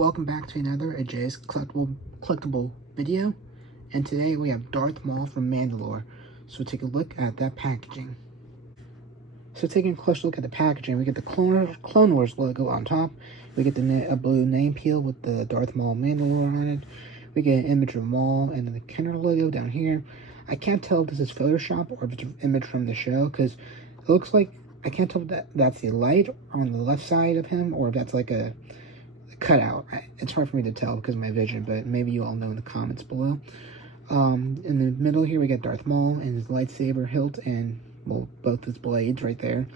Welcome back to another Ajay's collectible video, and today we have Darth Maul from Mandolore. So take a look at that packaging. So taking a closer look at the packaging, we get the Clone Wars logo on top. We get a blue name peel with the Darth Maul Mandalore on it. We get an image of Maul and then the Kenner logo down here. I can't tell if this is Photoshop or if it's an image from the show, because it looks like, I can't tell if that's the light on the left side of him or if that's like a cutout. It's hard for me to tell because of my vision, but maybe you all know in the comments below. In the middle here we got Darth Maul and his lightsaber hilt and, well, both his blades right there.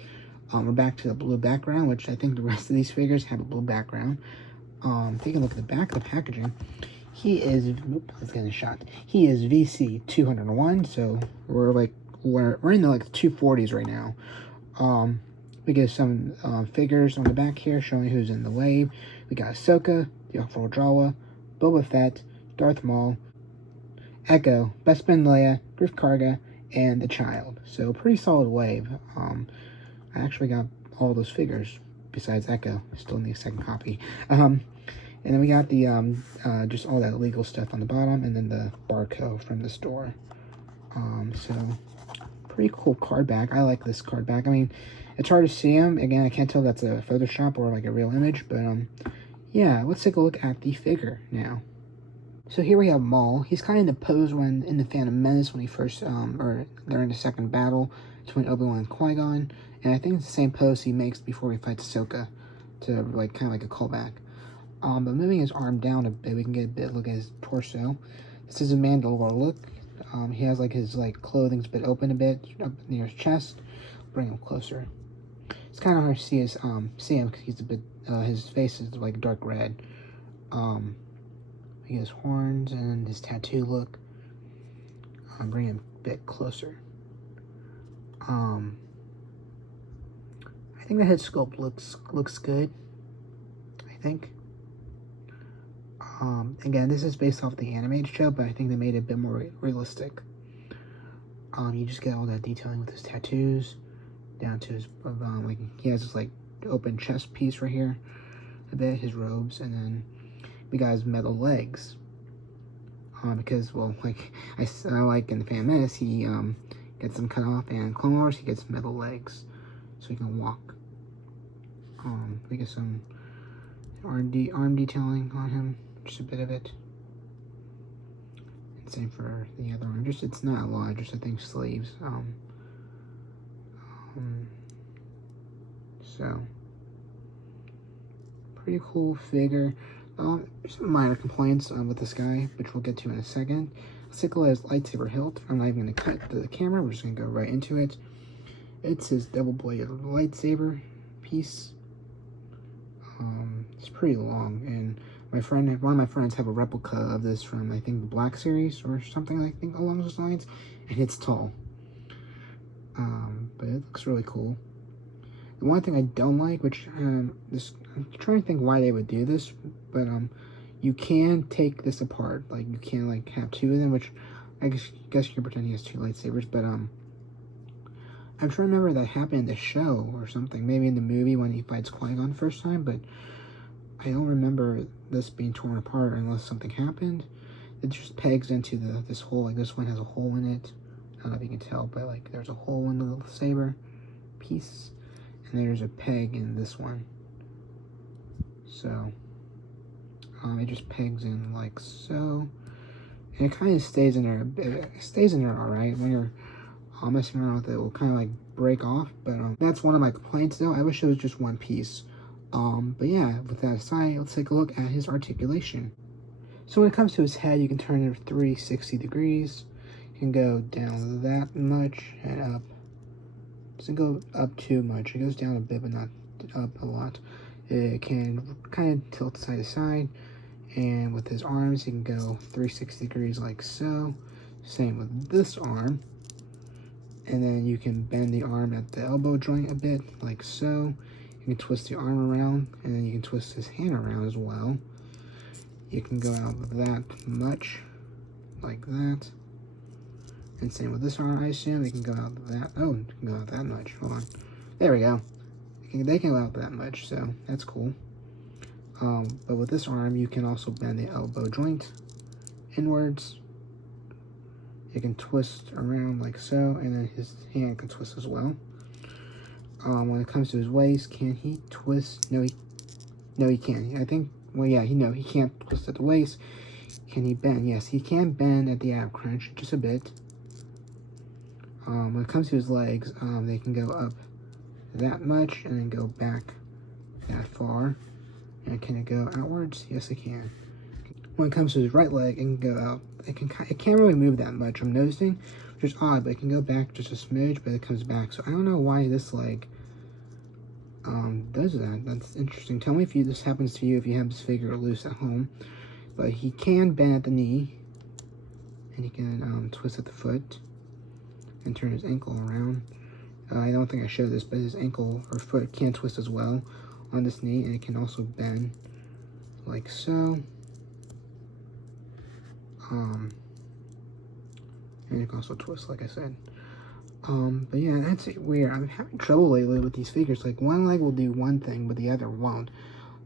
We're back to the blue background, which I think the rest of these figures have a blue background. Taking a look at the back of the packaging, he is, let's get a shot. He is VC 201, so we're in the like 240s right now. We get some figures on the back here showing who's in the wave. We got Ahsoka, the Awful Jawa, Boba Fett, Darth Maul, Echo, Bespin Leia, Griff Karga, and the Child. So pretty solid wave. I actually got all those figures besides Echo. I still need a second copy. And then we got the just all that legal stuff on the bottom, and then the barcode from the store. So pretty cool card back. I like this card back. I mean, it's hard to see him. Again, I can't tell if that's a Photoshop or like a real image, but yeah, let's take a look at the figure now. So here we have Maul. He's kind of in the pose when in the Phantom Menace when he first, or during the second battle between Obi-Wan and Qui-Gon, and I think it's the same pose he makes before he fights Ahsoka, to like kind of like a callback. But moving his arm down a bit, we can get a bit look at his torso. This is a Mandalore look. He has like his clothing's a bit open a bit up near his chest. Bring him closer. It's kind of hard to see him because he's a bit his face is like dark red. He has horns and his tattoo look. Bring him a bit closer. I think the head sculpt looks good. I think. Again, this is based off the animated show, but I think they made it a bit more realistic. You just get all that detailing with his tattoos, down to his, like, he has this, like, open chest piece right here, a bit, his robes, and then we got his metal legs. Because, well, like, I like in the Phantom Menace, he, gets them cut off, and in Clone Wars, he gets metal legs, so he can walk. We get some arm detailing on him. Just a bit of it. And same for the other arm. Just, it's not a lot, just I think sleeves. So pretty cool figure. Some minor complaints with this guy, which we'll get to in a second. Let's take a look at his lightsaber hilt. I'm not even going to cut to the camera. We're just going to go right into it. It's his double-bladed lightsaber piece. It's pretty long, and one of my friends have a replica of this from, I think, the Black series or something, I think, along those lines, and it's tall. But it looks really cool. The one thing I don't like, which, I'm trying to think why they would do this, but, you can take this apart. Like, you can, like, have two of them, which I guess you can pretend he has two lightsabers, but, I'm trying to remember that happened in the show or something. Maybe in the movie when he fights Qui-Gon the first time, but I don't remember this being torn apart unless something happened. It just pegs into this hole. Like, this one has a hole in it. I don't know if you can tell, but, like, there's a hole in the little saber piece. And there's a peg in this one. So, it just pegs in like so. And it kind of stays in there. It stays in there alright. When you're messing around with it, it will kind of like break off. But that's one of my complaints though. I wish it was just one piece. But yeah, with that aside, let's take a look at his articulation. So when it comes to his head, you can turn it 360 degrees. You can go down that much and up. Doesn't go up too much. It goes down a bit, but not up a lot. It can kind of tilt side to side. And with his arms, he can go 360 degrees like so. Same with this arm. And then you can bend the arm at the elbow joint a bit, like so. You can twist the arm around, and then you can twist his hand around as well. You can go out that much, like that. And same with this arm, I assume. They can go out that, oh, you can go out that much. Hold on. There we go. They can go out that much, so that's cool. But with this arm, you can also bend the elbow joint inwards. You can twist around like so, and then his hand can twist as well. When it comes to his waist, can he twist? No, he can't. I think, well, yeah, he can't twist at the waist. Can he bend? Yes, he can bend at the ab crunch, just a bit. When it comes to his legs, they can go up that much and then go back that far. And can it go outwards? Yes, it can. When it comes to his right leg, it can go out. It can't really move that much, I'm noticing, which is odd, but it can go back just a smidge, but it comes back. So I don't know why this leg does that. That's interesting. Tell me if this happens to you, if you have this figure loose at home. But he can bend at the knee, and he can twist at the foot and turn his ankle around. I don't think I showed this, but his ankle or foot can twist as well on this knee, and it can also bend like so. And you can also twist, like I said. But yeah, that's weird. I'm having trouble lately with these figures. Like, one leg will do one thing, but the other won't.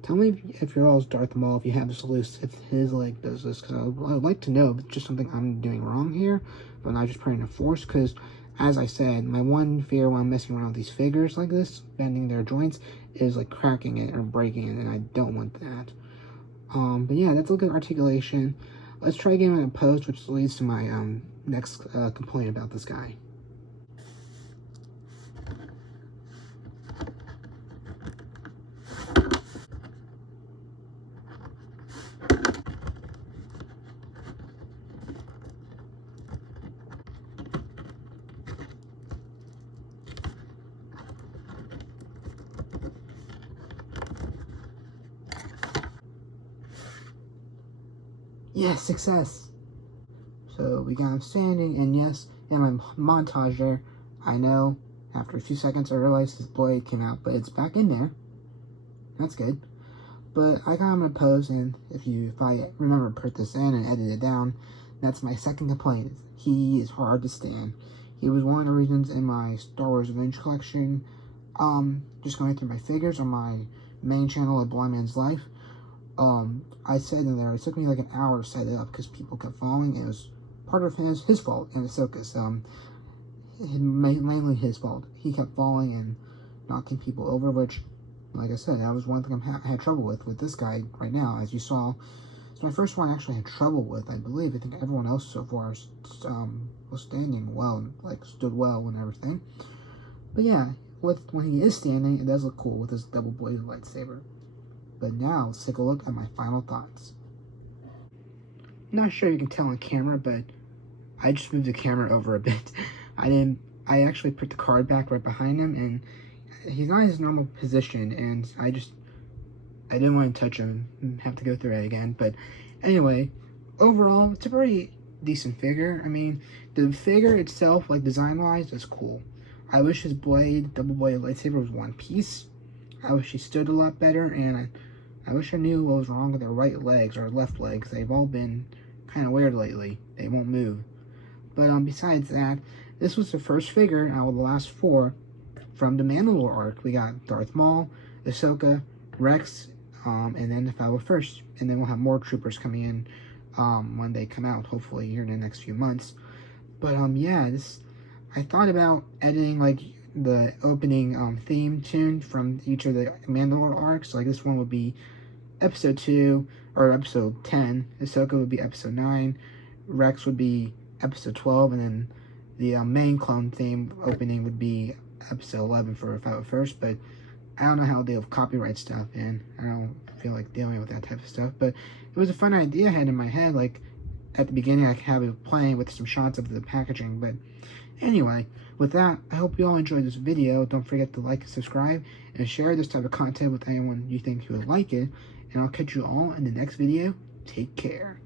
Tell me if you're all Darth Maul, if you have this loose, if his leg does this, because I would like to know if it's just something I'm doing wrong here, but not just putting a force, because, as I said, my one fear when I'm messing around with these figures like this, bending their joints, is like cracking it or breaking it, and I don't want that. But yeah, that's a look at articulation. Let's try giving it a post, which leads to my next complaint about this guy. Yes, success. So we got him standing, and yes, in my montage there, I know, after a few seconds I realized his blade came out, but it's back in there. That's good. But I got him in a pose, and if I remember to put this in and edit it down, that's my second complaint. He is hard to stand. He was one of the reasons in my Star Wars Revenge collection, just going through my figures on my main channel of Blind Man's Life, I said in there, it took me like an hour to set it up because people kept falling, and it was part of his fault and Ahsoka's, mainly his fault. He kept falling and knocking people over, which, like I said, that was one thing I had trouble with this guy right now, as you saw. It's my first one I actually had trouble with, I believe. I think everyone else so far was standing well, like stood well and everything. But yeah, when he is standing, it does look cool with his double-bladed lightsaber. But now, let's take a look at my final thoughts. Not sure you can tell on camera, but I just moved the camera over a bit. I actually put the card back right behind him, and he's not in his normal position, and I didn't want to touch him and have to go through it again. But anyway, overall, it's a pretty decent figure. I mean, the figure itself, like design-wise, is cool. I wish his double-bladed lightsaber was one piece. I wish he stood a lot better, and I wish I knew what was wrong with their right legs or left legs. They've all been kind of weird lately. They won't move. But besides that, this was the first figure out of the last 4 from the Mandolore arc. We got Darth Maul, Ahsoka, Rex, and then the 501st. And then we'll have more troopers coming in when they come out, hopefully here in the next few months. But yeah, I thought about editing like the opening theme tune from each of the Mandalore arcs. Like this one would be episode 2 or episode 10. Ahsoka would be episode 9. Rex would be episode 12, and then the main clone theme opening would be episode 11 for 501st. But I don't know how to deal with copyright stuff, and I don't feel like dealing with that type of stuff. But it was a fun idea I had in my head. Like at the beginning, I could have it playing with some shots of the packaging. But anyway, with that, I hope you all enjoyed this video. Don't forget to like and subscribe and share this type of content with anyone you think who would like it. And I'll catch you all in the next video. Take care.